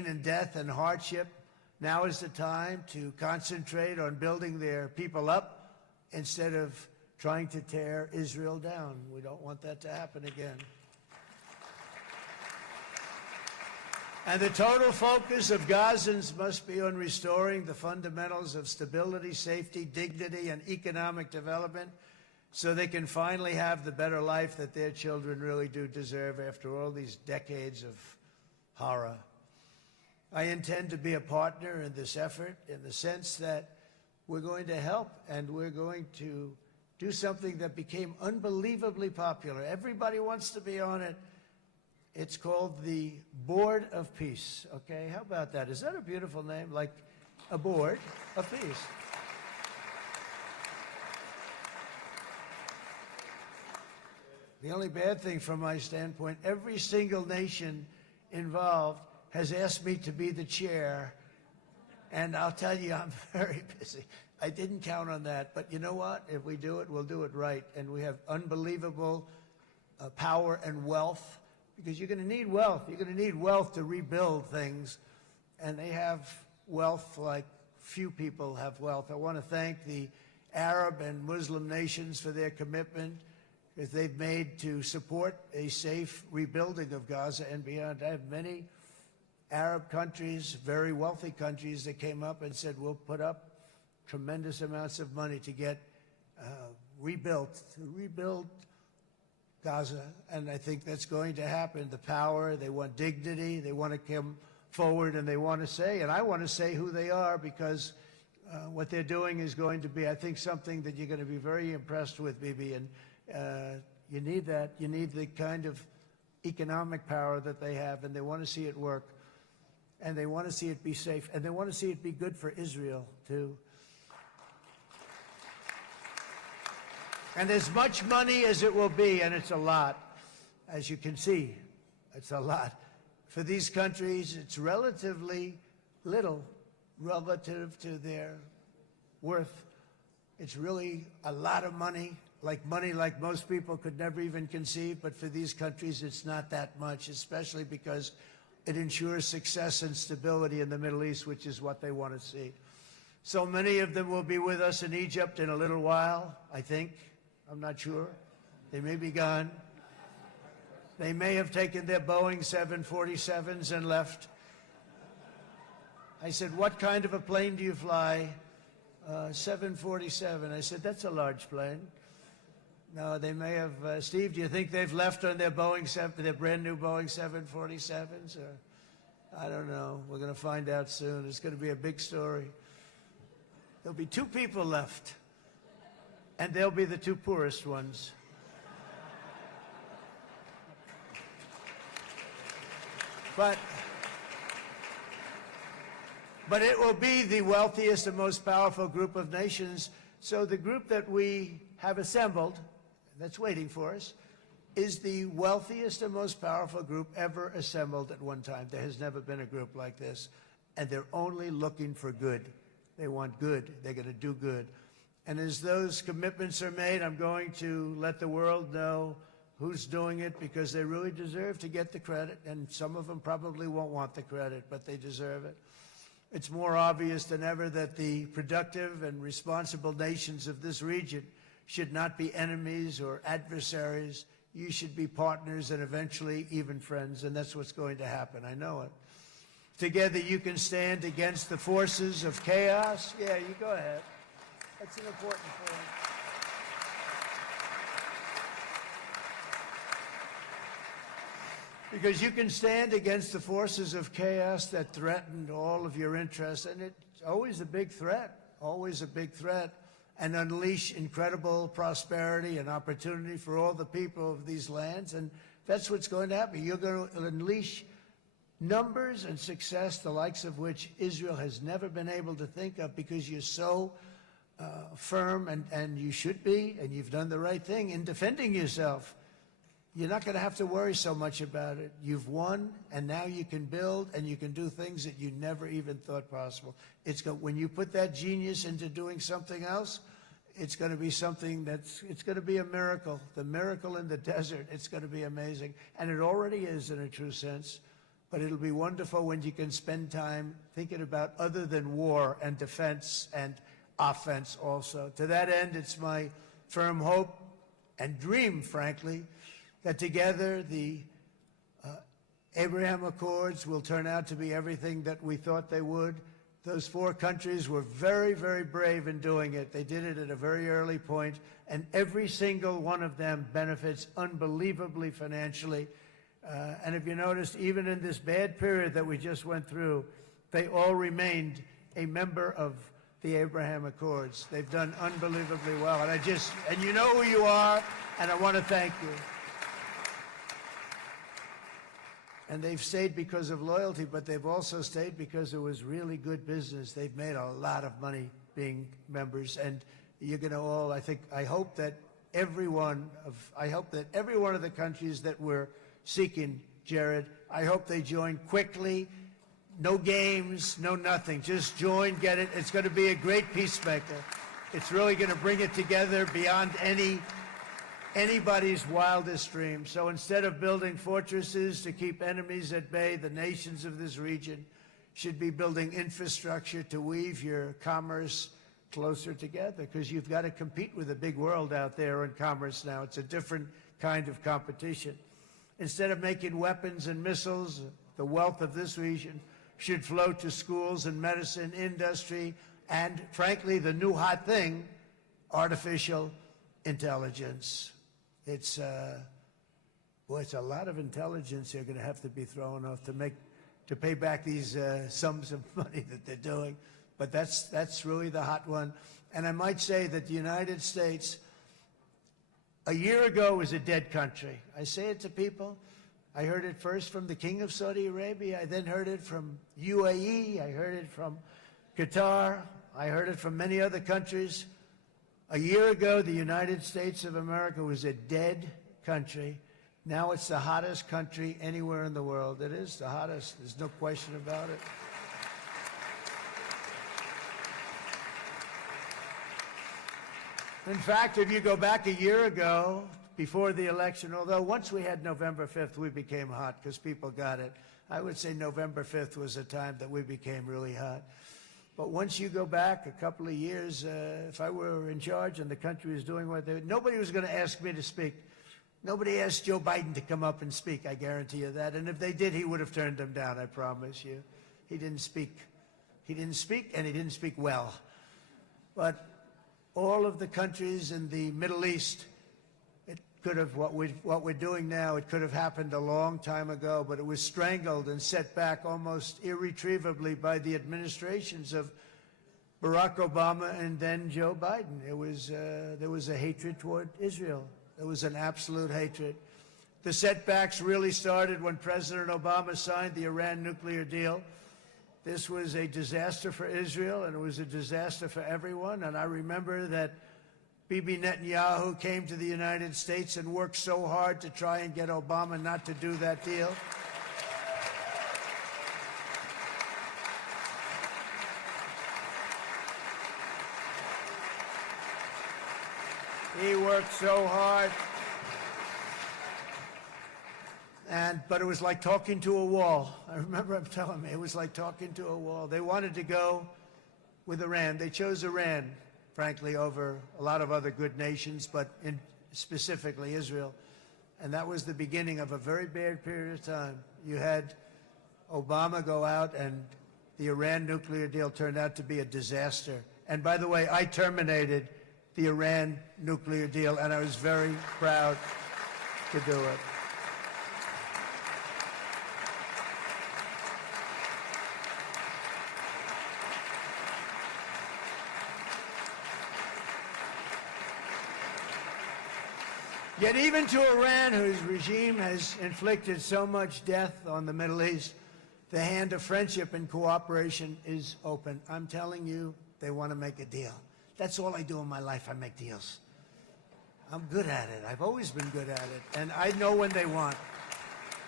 pain and death and hardship. Now is the time to concentrate on building their people up instead of trying to tear Israel down. We don't want that to happen again. And the total focus of Gazans must be on restoring the fundamentals of stability, safety, dignity, and economic development so they can finally have the better life that their children really do deserve after all these decades of horror. I intend to be a partner in this effort in the sense that we're going to help and we're going to do something that became unbelievably popular. Everybody wants to be on it. It's called the Board of Peace, okay? How about that? Is that a beautiful name? Like a board of peace. The only bad thing from my standpoint, every single nation involved has asked me to be the chair, and I'll tell you, I'm very busy. I didn't count on that, but you know what? If we do it, we'll do it right, and we have unbelievable power and wealth, because you're going to need wealth. You're going to need wealth to rebuild things, and they have wealth like few people have wealth. I want to thank the Arab and Muslim nations for their commitment that they've made to support a safe rebuilding of Gaza and beyond. I have many Arab countries, very wealthy countries, that came up and said, we'll put up tremendous amounts of money to get rebuild Gaza, and I think that's going to happen. The power, they want dignity, they want to come forward, and they want to say, and I want to say who they are, because what they're doing is going to be, I think, something that you're going to be very impressed with, Bibi, and you need that. You need the kind of economic power that they have, and they want to see it work, and they want to see it be safe, and they want to see it be good for Israel, too. And as much money as it will be, and it's a lot, as you can see, it's a lot. For these countries, it's relatively little relative to their worth. It's really a lot of money like most people could never even conceive, but for these countries, it's not that much, especially because it ensures success and stability in the Middle East, which is what they want to see. So many of them will be with us in Egypt in a little while, I think. I'm not sure. They may be gone. They may have taken their Boeing 747s and left. I said, what kind of a plane do you fly? 747. I said, that's a large plane. No, they may have. Steve, do you think they've left on their their brand new Boeing 747s? Or I don't know. We're going to find out soon. It's going to be a big story. There'll be 2 people left, and they'll be the 2 poorest ones. But it will be the wealthiest and most powerful group of nations. So the group that we have assembled, that's waiting for us, is the wealthiest and most powerful group ever assembled at one time. There has never been a group like this. And they're only looking for good. They want good. They're going to do good. And as those commitments are made, I'm going to let the world know who's doing it, because they really deserve to get the credit. And some of them probably won't want the credit, but they deserve it. It's more obvious than ever that the productive and responsible nations of this region should not be enemies or adversaries. You should be partners and eventually even friends, and that's what's going to happen. I know it. Together you can stand against the forces of chaos. Yeah, you go ahead. That's an important point. Because you can stand against the forces of chaos that threaten all of your interests, and it's always a big threat, and unleash incredible prosperity and opportunity for all the people of these lands, and that's what's going to happen. You're going to unleash numbers and success, the likes of which Israel has never been able to think of, because you're so firm, and you should be, and you've done the right thing in defending yourself. You're not going to have to worry so much about it. You've won, and now you can build, and you can do things that you never even thought possible. When you put that genius into doing something else, it's going to be something it's going to be a miracle. The miracle in the desert, it's going to be amazing. And it already is in a true sense. but it'll be wonderful when you can spend time thinking about other than war and defense and offense also. To that end, it's my firm hope and dream, frankly, that together the Abraham Accords will turn out to be everything that we thought they would. Those four countries were very, very brave in doing it. They did it at a very early point, and every single one of them benefits unbelievably financially. And if you noticed, even in this bad period that we just went through, they all remained a member of the Abraham Accords. They've done unbelievably well. And you know who you are, and I want to thank you. And they've stayed because of loyalty, but they've also stayed because it was really good business. They've made a lot of money being members, and you're going to all, I hope that every one of the countries that we're seeking, Jared, I hope they join quickly. No games, no nothing. Just join, get it. It's going to be a great peacemaker. It's really going to bring it together beyond anybody's wildest dream. So instead of building fortresses to keep enemies at bay, the nations of this region should be building infrastructure to weave your commerce closer together, because you've got to compete with the big world out there in commerce now. It's a different kind of competition. Instead of making weapons and missiles, the wealth of this region should flow to schools and medicine, industry, and frankly, the new hot thing, artificial intelligence. It's a lot of intelligence they're going to have to be thrown off to pay back these sums of money that they're doing. But that's really the hot one. And I might say that the United States, a year ago, was a dead country. I say it to people. I heard it first from the King of Saudi Arabia. I then heard it from UAE. I heard it from Qatar. I heard it from many other countries. A year ago, the United States of America was a dead country. Now it's the hottest country anywhere in the world. It is the hottest. There's no question about it. In fact, if you go back a year ago, before the election, although once we had November 5th, we became hot because people got it. I would say November 5th was a time that we became really hot. But once you go back a couple of years, if I were in charge and the country was doing what they were, nobody was going to ask me to speak. Nobody asked Joe Biden to come up and speak, I guarantee you that. And if they did, he would have turned them down, I promise you. He didn't speak. He didn't speak, and he didn't speak well. But all of the countries in the Middle East, it could have, what we're doing now, it could have happened a long time ago, but it was strangled and set back almost irretrievably by the administrations of Barack Obama and then Joe Biden. There was a hatred toward Israel. There was an absolute hatred. The setbacks really started when President Obama signed the Iran nuclear deal. This was a disaster for Israel, and it was a disaster for everyone. And I remember that Bibi Netanyahu came to the United States and worked so hard to try and get Obama not to do that deal. He worked so hard. But it was like talking to a wall. I remember him telling me it was like talking to a wall. They wanted to go with Iran. They chose Iran, frankly, over a lot of other good nations, but specifically Israel. And that was the beginning of a very bad period of time. You had Obama go out, and the Iran nuclear deal turned out to be a disaster. And by the way, I terminated the Iran nuclear deal, and I was very proud to do it. Yet even to Iran, whose regime has inflicted so much death on the Middle East, the hand of friendship and cooperation is open. I'm telling you, they want to make a deal. That's all I do in my life. I make deals. I'm good at it. I've always been good at it. And I know when they want.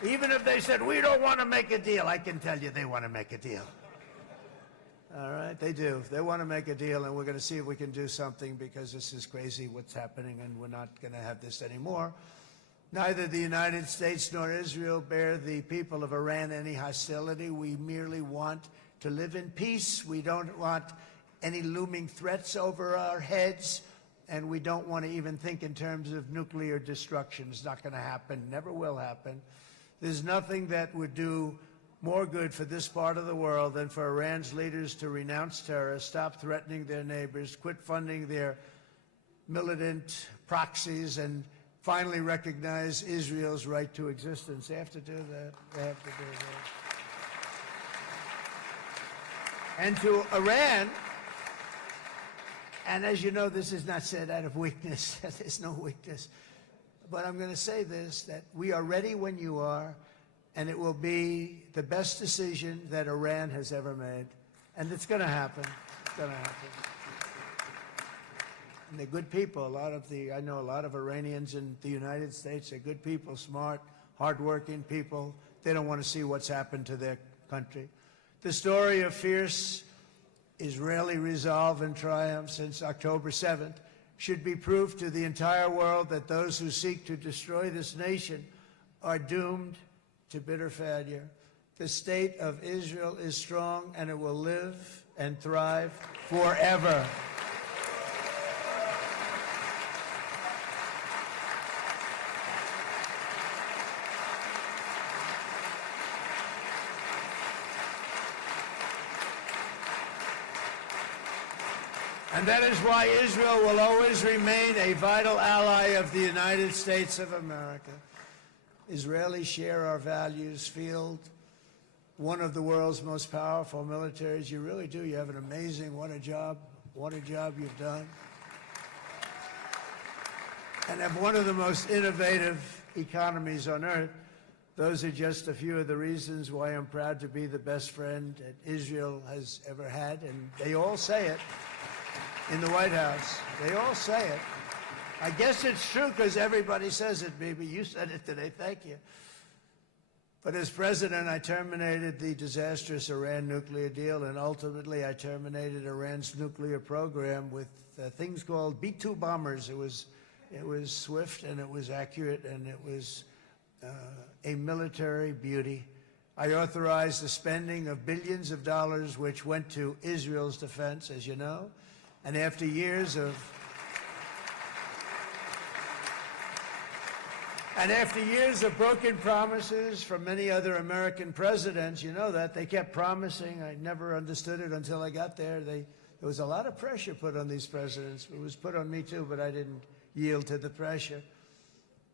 Even if they said, we don't want to make a deal, I can tell you they want to make a deal. All right, they do. They want to make a deal, and we're going to see if we can do something, because this is crazy what's happening, and we're not going to have this anymore. Neither the United States nor Israel bear the people of Iran any hostility. We merely want to live in peace. We don't want any looming threats over our heads, and we don't want to even think in terms of nuclear destruction. It's not going to happen, never will happen. There's nothing that would do more good for this part of the world than for Iran's leaders to renounce terror, stop threatening their neighbors, quit funding their militant proxies, and finally recognize Israel's right to existence. They have to do that. They have to do that. And to Iran, and as you know, this is not said out of weakness. There's no weakness. But I'm going to say this, that we are ready when you are, and it will be the best decision that Iran has ever made. And it's going to happen. It's going to happen. And they're good people. I know a lot of Iranians in the United States. They're good people, smart, hardworking people. They don't want to see what's happened to their country. The story of fierce Israeli resolve and triumph since October 7th should be proof to the entire world that those who seek to destroy this nation are doomed to bitter failure. The state of Israel is strong, and it will live and thrive forever. And that is why Israel will always remain a vital ally of the United States of America. Israelis share our values, field one of the world's most powerful militaries. You really do. You have an amazing, what a job you've done. And have one of the most innovative economies on earth. Those are just a few of the reasons why I'm proud to be the best friend that Israel has ever had. And they all say it in the White House. They all say it. I guess it's true because everybody says it, baby. You said it today. Thank you. But as president, I terminated the disastrous Iran nuclear deal, and ultimately I terminated Iran's nuclear program with things called B-2 bombers. It was swift, and it was accurate, and it was a military beauty. I authorized the spending of billions of dollars, which went to Israel's defense, as you know. And after years of broken promises from many other American presidents, you know that, they kept promising. I never understood it until I got there. There was a lot of pressure put on these presidents. It was put on me too, but I didn't yield to the pressure.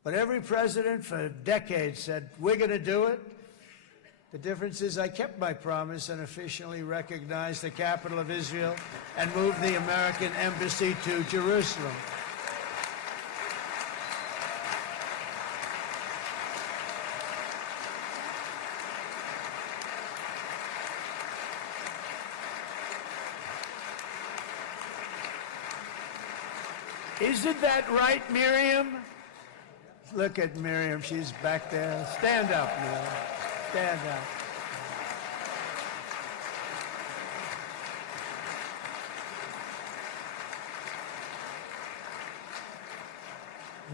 But every president for decades said, we're going to do it. The difference is I kept my promise and officially recognized the capital of Israel and moved the American embassy to Jerusalem. Isn't that right, Miriam? Look at Miriam. She's back there. Stand up, Miriam. Stand up.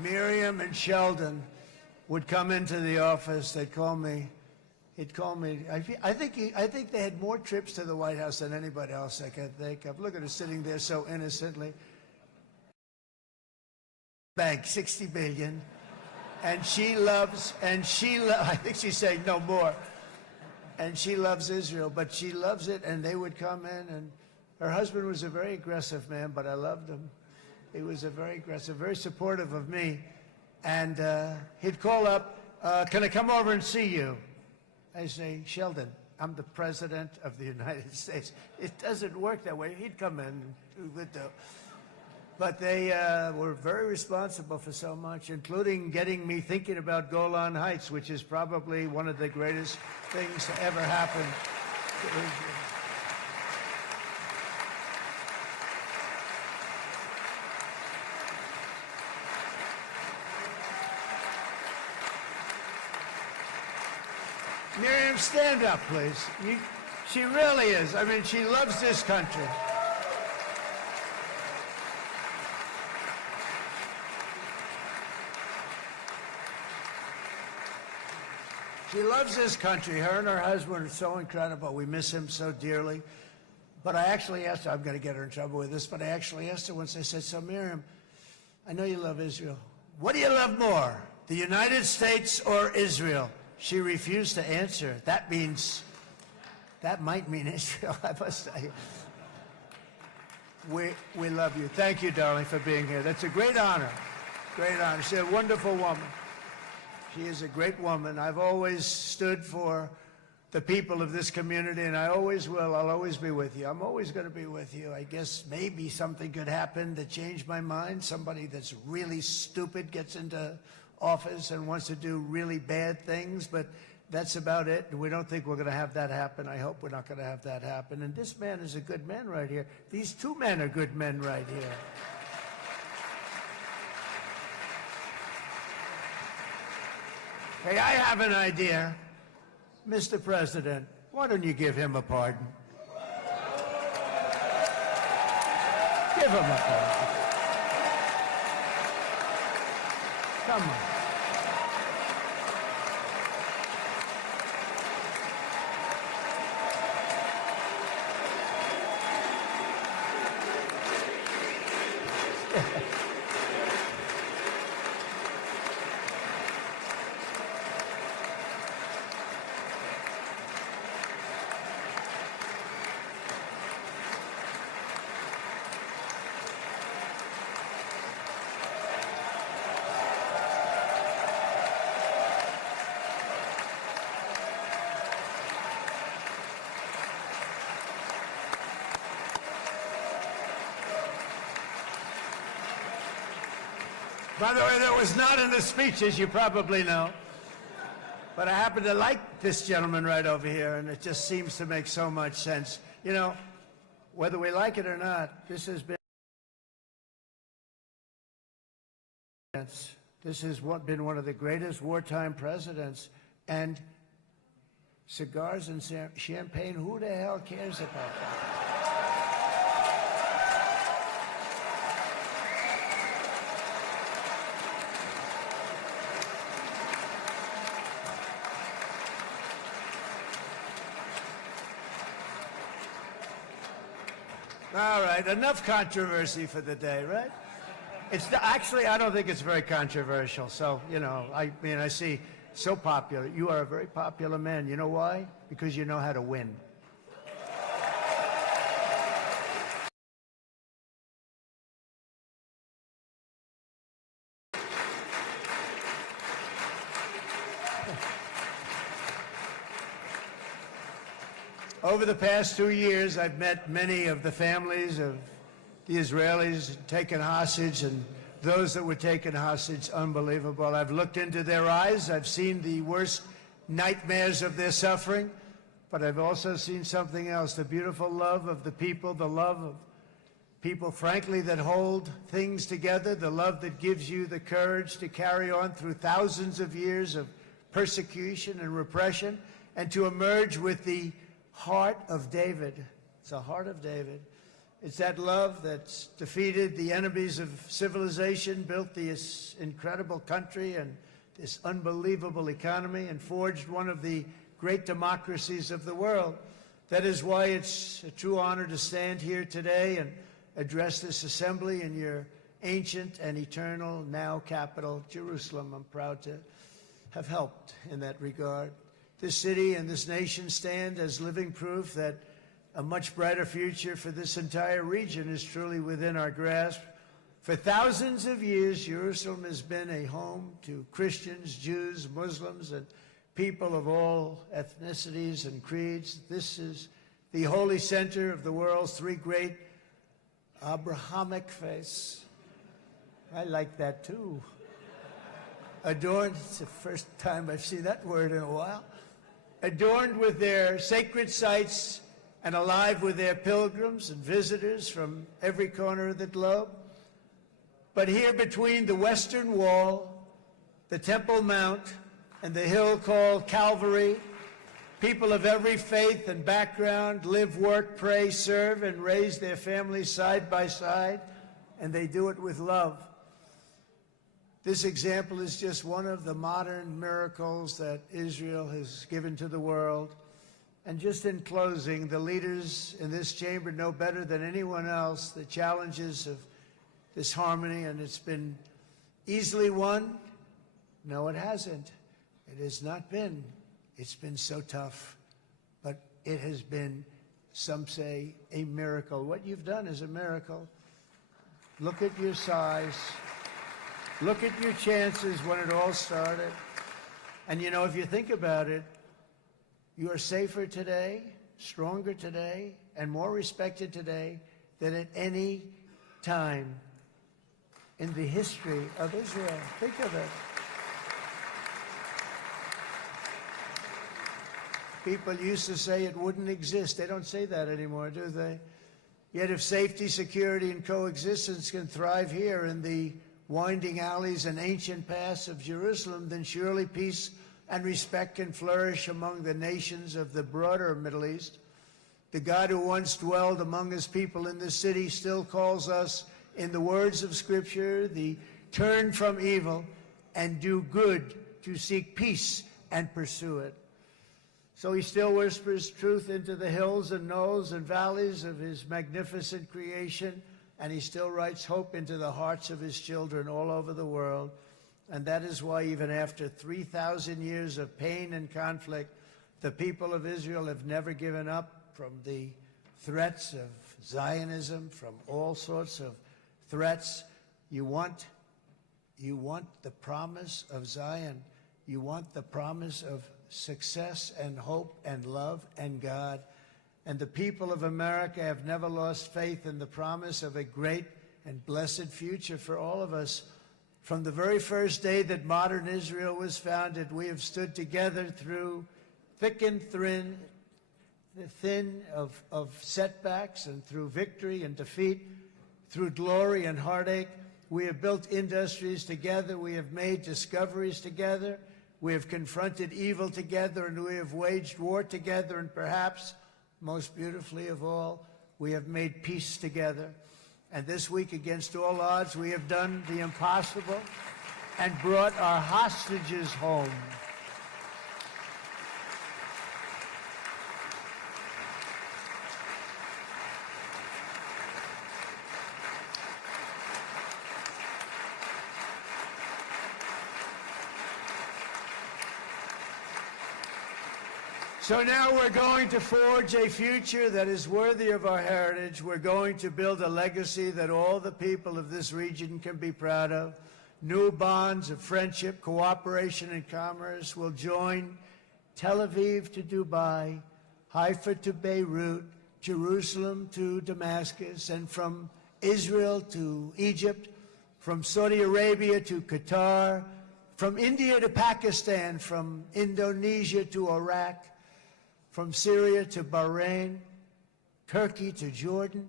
Miriam and Sheldon would come into the office. They'd call me. He'd call me. I think they had more trips to the White House than anybody else I can think of. Look at her sitting there so innocently. Bank, 60 billion. And I think she's saying no more. And she loves Israel, but she loves it, and they would come in, and her husband was a very aggressive man, but I loved him. He was a very aggressive, very supportive of me. And he'd call up, can I come over and see you? I say, Sheldon, I'm the president of the United States. It doesn't work that way. He'd come in and we would do. But they were very responsible for so much, including getting me thinking about Golan Heights, which is probably one of the greatest things to ever happen to Israel. Miriam, stand up, please. She really is. I mean, she loves this country. She loves this country. Her and her husband are so incredible. We miss him so dearly. But I actually asked her, I'm going to get her in trouble with this, but I actually asked her once, I said, so Miriam, I know you love Israel. What do you love more, the United States or Israel? She refused to answer. That might mean Israel, I must say. We love you. Thank you, darling, for being here. That's a great honor. Great honor. She's a wonderful woman. She is a great woman. I've always stood for the people of this community, and I always will. I'll always be with you. I'm always going to be with you. I guess maybe something could happen to change my mind. Somebody that's really stupid gets into office and wants to do really bad things, but that's about it. We don't think we're going to have that happen. I hope we're not going to have that happen. And this man is a good man right here. These two men are good men right here. Hey, I have an idea. Mr. President, why don't you give him a pardon? Give him a pardon. Come on. By the way, that was not in the speech, as you probably know. But I happen to like this gentleman right over here, and it just seems to make so much sense. You know, whether we like it or not, this has been been one of the greatest wartime presidents. And cigars and champagne, who the hell cares about that? All right, enough controversy for the day, right? Actually, I don't think it's very controversial. So, you know, I mean, I see so popular. You are a very popular man. You know why? Because you know how to win. Over the past 2 years, I've met many of the families of the Israelis taken hostage and those that were taken hostage. Unbelievable. I've looked into their eyes. I've seen the worst nightmares of their suffering, but I've also seen something else, the beautiful love of the people, the love of people, frankly, that hold things together, the love that gives you the courage to carry on through thousands of years of persecution and repression and to emerge with the heart of David. It's the heart of David. It's that love that's defeated the enemies of civilization, built this incredible country and this unbelievable economy, and forged one of the great democracies of the world. That is why it's a true honor to stand here today and address this assembly in your ancient and eternal now capital, Jerusalem. I'm proud to have helped in that regard. This city and this nation stand as living proof that a much brighter future for this entire region is truly within our grasp. For thousands of years, Jerusalem has been a home to Christians, Jews, Muslims, and people of all ethnicities and creeds. This is the holy center of the world's three great Abrahamic faiths. I like that too. Adorned, it's the first time I've seen that word in a while. Adorned with their sacred sites and alive with their pilgrims and visitors from every corner of the globe. But here between the Western Wall, the Temple Mount, and the hill called Calvary, people of every faith and background live, work, pray, serve, and raise their families side by side, and they do it with love. This example is just one of the modern miracles that Israel has given to the world. And just in closing, the leaders in this chamber know better than anyone else the challenges of this harmony, and it's been easily won. No, it hasn't. It has not been. It's been so tough, but it has been, some say, a miracle. What you've done is a miracle. Look at your size. Look at your chances when it all started. And you know, if you think about it, you are safer today, stronger today, and more respected today than at any time in the history of Israel. Think of it. People used to say it wouldn't exist. They don't say that anymore, do they? Yet if safety, security, and coexistence can thrive here in the winding alleys and ancient paths of Jerusalem, then surely peace and respect can flourish among the nations of the broader Middle East. The God who once dwelled among his people in this city still calls us, in the words of Scripture, the turn from evil and do good, to seek peace and pursue it. So he still whispers truth into the hills and knolls and valleys of his magnificent creation, and he still writes hope into the hearts of his children all over the world. And that is why even after 3,000 years of pain and conflict, the people of Israel have never given up from the threats of Zionism, from all sorts of threats. You want the promise of Zion. You want the promise of success and hope and love and God. And the people of America have never lost faith in the promise of a great and blessed future for all of us. From the very first day that modern Israel was founded, we have stood together through thick and thin of setbacks, and through victory and defeat, through glory and heartache. We have built industries together. We have made discoveries together. We have confronted evil together, and we have waged war together, and perhaps most beautifully of all, we have made peace together. And this week, against all odds, we have done the impossible and brought our hostages home. So now we're going to forge a future that is worthy of our heritage. We're going to build a legacy that all the people of this region can be proud of. New bonds of friendship, cooperation, and commerce will join Tel Aviv to Dubai, Haifa to Beirut, Jerusalem to Damascus, and from Israel to Egypt, from Saudi Arabia to Qatar, from India to Pakistan, from Indonesia to Iraq, from Syria to Bahrain, Turkey to Jordan,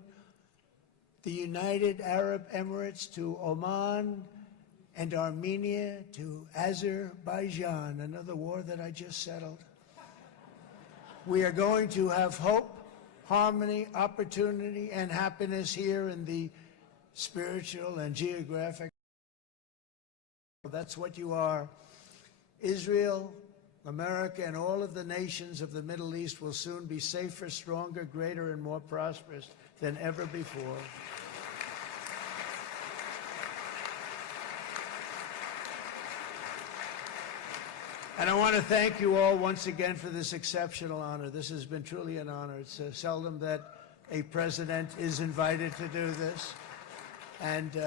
the United Arab Emirates to Oman, and Armenia to Azerbaijan, another war that I just settled. We are going to have hope, harmony, opportunity, and happiness here in the spiritual and geographic. That's what you are. Israel, America, and all of the nations of the Middle East will soon be safer, stronger, greater, and more prosperous than ever before. And I want to thank you all once again for this exceptional honor. This has been truly an honor. It's seldom that a president is invited to do this. And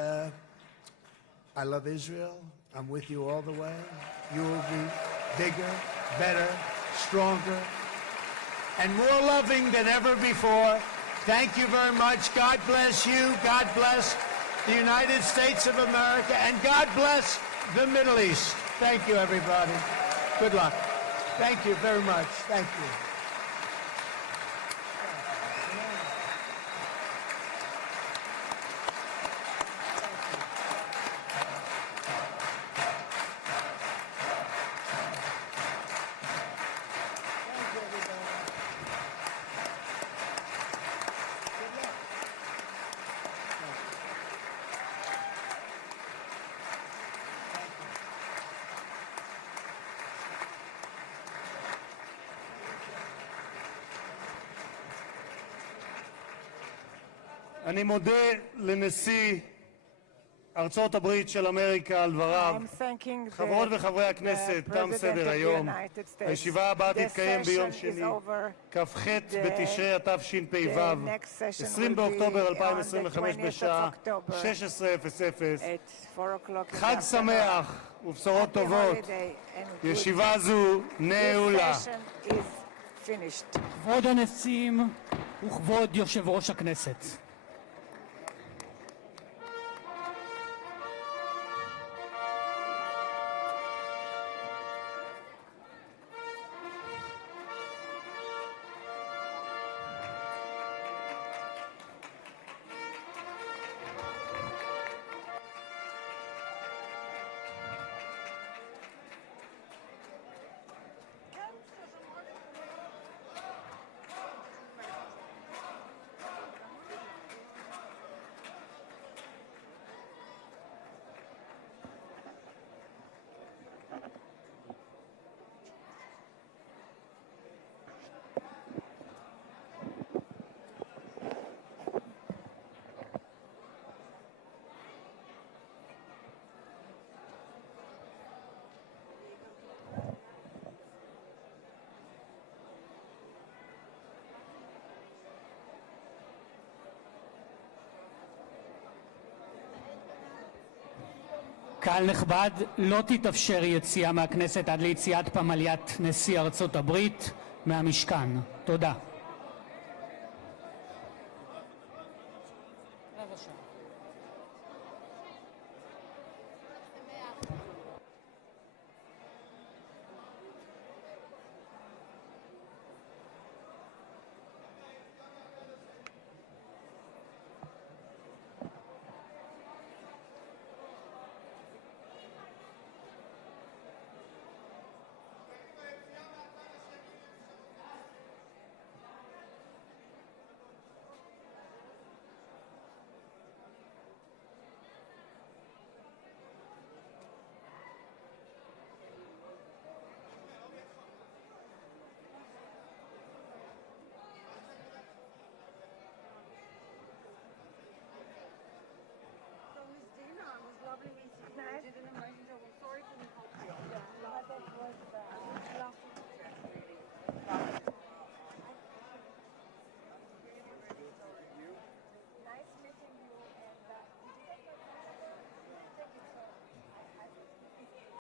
I love Israel. I'm with you all the way. You will be bigger, better, stronger, and more loving than ever before. Thank you very much. God bless you. God bless the United States of America. And God bless the Middle East. Thank you, everybody. Good luck. Thank you very much. Thank you. אני מודה לנשיא ארצות הברית של אמריקה על דבריו. חברות וחברי הכנסת, תם סדר היום. הישיבה הבאה תתקיים ביום שני, כ"ח בתשרי התשפ"ו, 20 באוקטובר 2025 בשעה 16:00. חג שמח ובשורות טובות. ישיבה זו נעולה. כבוד הנשיאים וכבוד יושב ראש הכנסת. קהל נכבד, לא תתאפשר יציאה מהכנסת עד ליציאת פמליית נשיא ארצות הברית מהמשכן. תודה. רבע שעה.